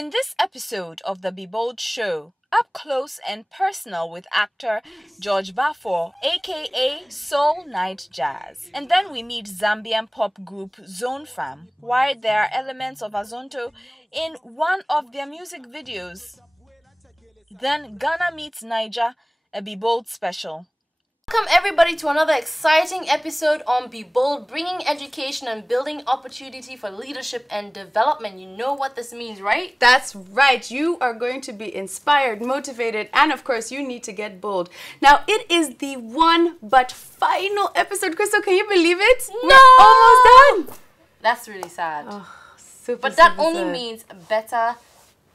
In this episode of the Be Bold Show, up close and personal with actor George Baffour, aka Soul Night Jazz. And then we meet Zambian pop group Zone Fam, why there are elements of Azonto in one of their music videos. Then Ghana meets Niger, a Be Bold special. Welcome everybody to another exciting episode on Be Bold, bringing education and building opportunity for leadership and development. You know what this means, right? That's right. You are going to be inspired, motivated, and of course you need to get bold. Now it is the one but final episode. Crystal, can you believe it? No! We're almost done. That's really sad. Oh, super, but that super only sad. means a better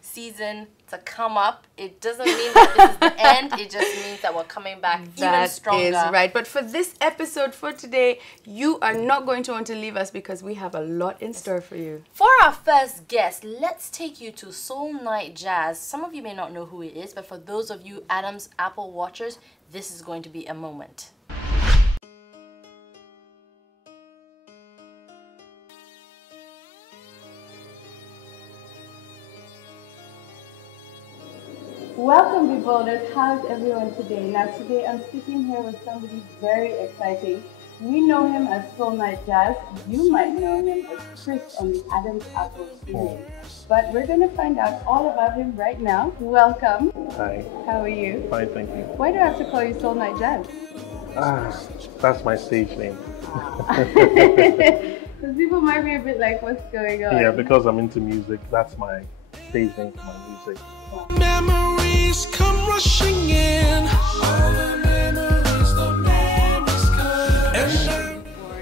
season to come up. It doesn't mean that this is the end. It just means that we're coming back even stronger. That is right. But for this episode for today, you are not going to want to leave us because we have a lot in store for you. For our first guest, let's take you to Soul Night Jazz. Some of you may not know who he is, but for those of you Adam's Apple watchers, this is going to be a moment. Welcome, Be Bolders. How's everyone today? Now, today I'm sitting here with somebody very exciting. We know him as Soul Night Jazz. You might know him as Chris on the Adam's Apple series. But we're going to find out all about him right now. Welcome. Hi. How are you? Fine, thank you. Why do I have to call you Soul Night Jazz? That's my stage name. Because people might be a bit like, what's going on? Yeah, because I'm into music. That's my stage name for my music. Memories come rushing in. All the memories come.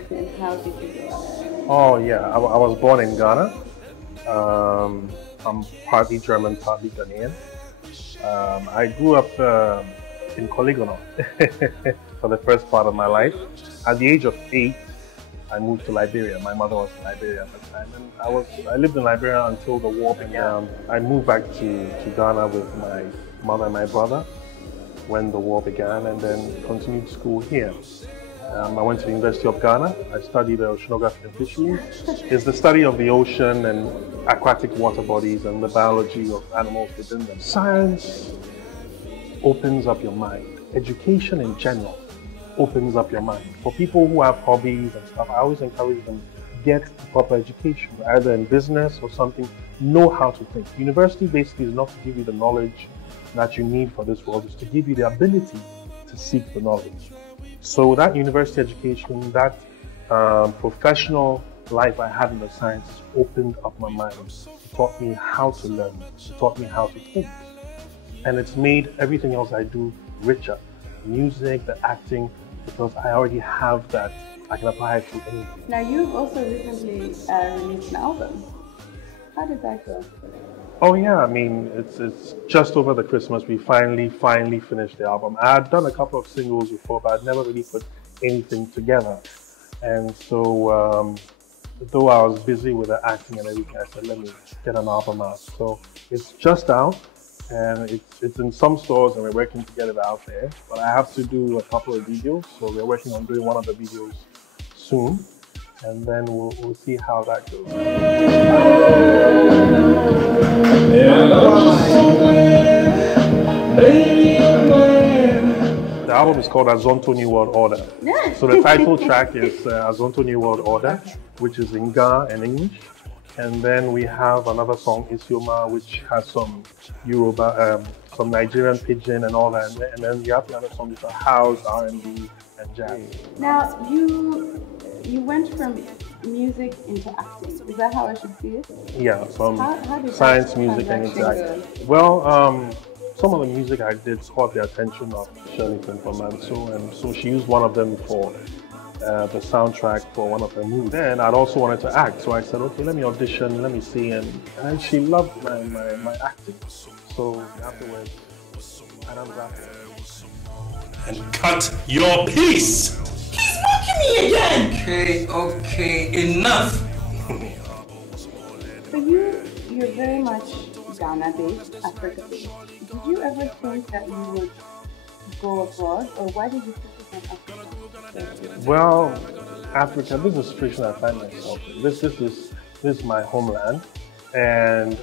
And how did you go? Oh yeah, I was born in Ghana. I'm partly German, partly Ghanaian. I grew up in Polygonal for the first part of my life. At the age of 8, I moved to Liberia. My mother was in Liberia at the time, and I lived in Liberia until the war began. I moved back to Ghana with my mother and my brother when the war began, and then continued school here. I went to the University of Ghana. I studied oceanography and fisheries. It's the study of the ocean and aquatic water bodies and the biology of animals within them. Science opens up your mind. Education in general opens up your mind. For people who have hobbies and stuff, I always encourage them, get proper education, either in business or something. Know how to think. University basically is not to give you the knowledge that you need for this world, it's to give you the ability to seek the knowledge. So that university education, that professional life I had in the sciences opened up my mind. It taught me how to learn. It taught me how to think. And it's made everything else I do richer. Music, the acting, because I already have that. I can apply it to anything. Now, you've also recently released an album. How did that go? Oh yeah, I mean, it's just over the Christmas we finally finished the album. I had done a couple of singles before, but I'd never really put anything together. And so, though I was busy with the acting and everything, I said, let me get an album out. So it's just out. And it's in some stores, and we're working to get it out there. But I have to do a couple of videos, so we're working on doing one of the videos soon, and then we'll see how that goes. The album is called Azonto New World Order. So the title track is Azonto New World Order, which is in Ga and English. And then we have another song, Isioma, which has some Yoruba, some Nigerian pidgin and all that. And then you have the other songs that are house, R&B, and jazz. Now, you went from music into acting. Is that how I should see it? Yeah, from How did science, that music, and into transaction acting. Well, some of the music I did caught the attention of Shirley Frimpong-Manso, and so she used one of them for the soundtrack for one of her movies. Then I'd also wanted to act, so I said, okay, let me audition, let me see, and then she loved my acting. So afterwards, I done that. And cut your piece. He's mocking me again. Okay, enough. So you're very much Ghana-based, Africa-based. Did you ever think that you would go abroad, or why did you focus on Africa? Well, Africa, this is the situation I find myself in. This is my homeland, And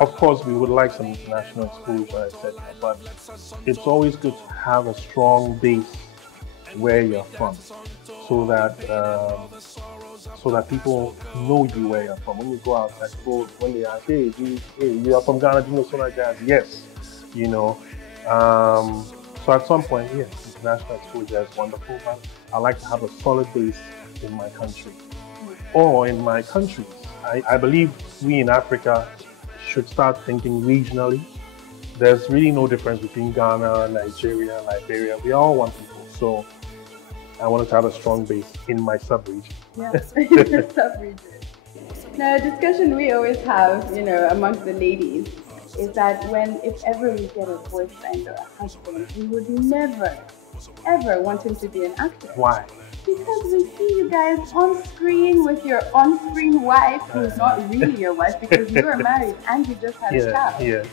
of course, we would like some international exposure, etc. But it's always good to have a strong base where you're from, so that people know you where you're from. When you go outside, people, when they ask, hey, you are from Ghana, do you know Solar Jazz? Yes, you know. So at some point, yes, international exposure is wonderful, but I like to have a solid base in my country or in my countries. I believe we in Africa should start thinking regionally. There's really no difference between Ghana, Nigeria, Liberia. We are all one people. So I wanted to have a strong base in my sub-region. Yes, the sub-region. Now, a discussion we always have, amongst the ladies, is that if ever we get a boyfriend or a husband, we would never, ever want him to be an actor. Why? Because we see you guys on screen with your on-screen wife, who's not really your wife because you are married and you just had a child. Yeah.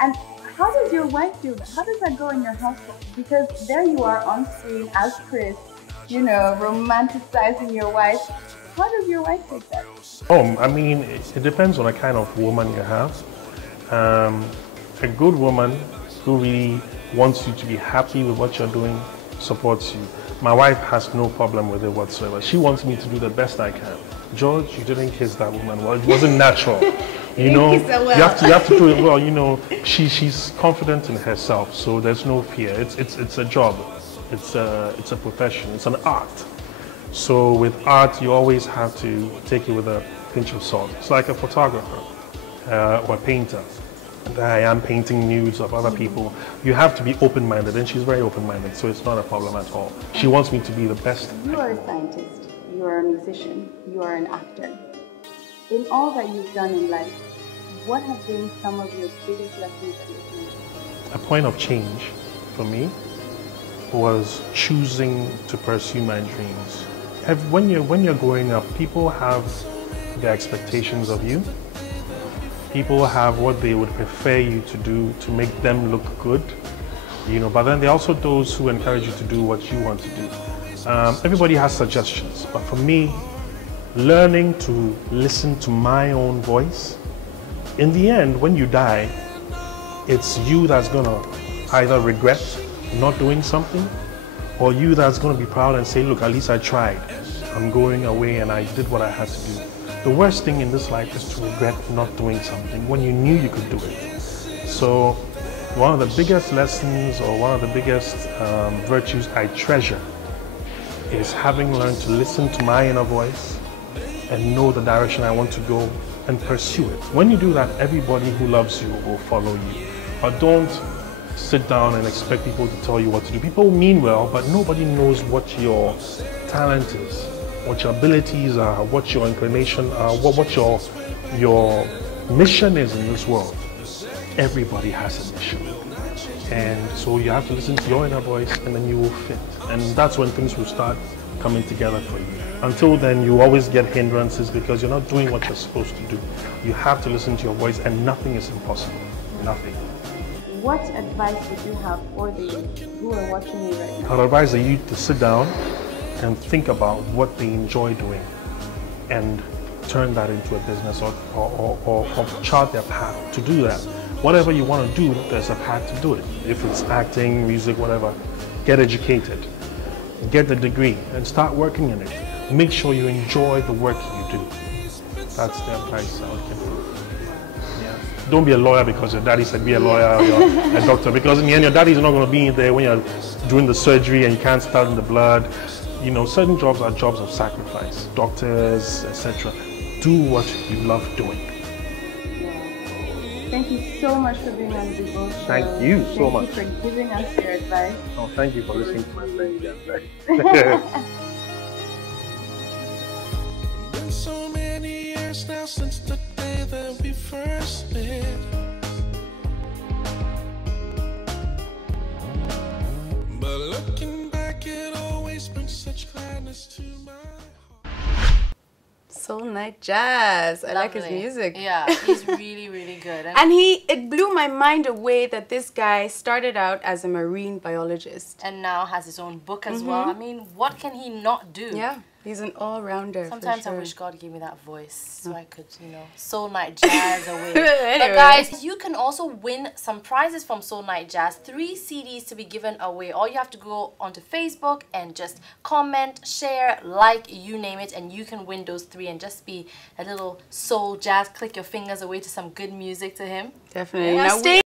And how does your wife do that? How does that go in your household? Because there you are on screen as Chris, romanticizing your wife. How does your wife take that? I mean, it depends on the kind of woman you have. A good woman who really wants you to be happy with what you're doing supports you. My wife has no problem with it whatsoever. She wants me to do the best I can. George, you didn't kiss that woman. Well, it wasn't natural. You have to do it well. She's confident in herself, so there's no fear. It's a job. It's a profession. It's an art. So with art, you always have to take it with a pinch of salt. It's like a photographer or a painter. And I am painting nudes of other people. You have to be open-minded, and she's very open-minded, so it's not a problem at all. She wants me to be the best. You are a scientist, you are a musician, you are an actor. In all that you've done in life, what have been some of your biggest lessons that you've learned? A point of change for me was choosing to pursue my dreams. When you're growing up, people have their expectations of you. People have what they would prefer you to do to make them look good, but then there are also those who encourage you to do what you want to do. Everybody has suggestions, but for me, learning to listen to my own voice, in the end, when you die, it's you that's gonna either regret not doing something, or you that's gonna be proud and say, look, at least I tried. I'm going away and I did what I had to do. The worst thing in this life is to regret not doing something when you knew you could do it. So one of the biggest lessons or one of the biggest virtues I treasure is having learned to listen to my inner voice and know the direction I want to go and pursue it. When you do that, everybody who loves you will follow you. But don't sit down and expect people to tell you what to do. People mean well, but nobody knows what your talent is, what your abilities are, what your inclination are, what your mission is in this world. Everybody has a mission. And so you have to listen to your inner voice and then you will fit. And that's when things will start coming together for you. Until then, you always get hindrances because you're not doing what you're supposed to do. You have to listen to your voice and nothing is impossible. Nothing. What advice would you have for the youth who are watching you right now? I'd advise the youth to sit down and think about what they enjoy doing and turn that into a business or chart their path to do that. Whatever you want to do, there's a path to do it. If it's acting, music, whatever, get educated, get the degree and start working in it. Make sure you enjoy the work you do. That's the advice I would give you. Yeah. Don't be a lawyer because your daddy said be a lawyer or a doctor, because in the end your daddy's not going to be there when you're doing the surgery and you can't start in the blood. Certain jobs are jobs of sacrifice, doctors, etc. Do what you love doing. Thank you so much for being on the Bold Show. Thank you so much. Thank you for giving us your advice. Oh, thank you for listening to my friend. Been so many years now since the day that we first met. But looking back, it always brings such gladness to my heart. Soul Night Jazz. I like his Lovely. music. Yeah, he's really, really good. And it blew my mind away that this guy started out as a marine biologist. And now has his own book as well. I mean, what can he not do? Yeah. He's an all-rounder. Sometimes for sure. I wish God gave me that voice so I could, you know, Soul Night Jazz away. Anyway. But guys, you can also win some prizes from Soul Night Jazz. 3 CDs to be given away. All you have to go onto Facebook and just comment, share, like, you name it, and you can win those 3 and just be a little soul jazz. Click your fingers away to some good music to him. Definitely. Now Now stay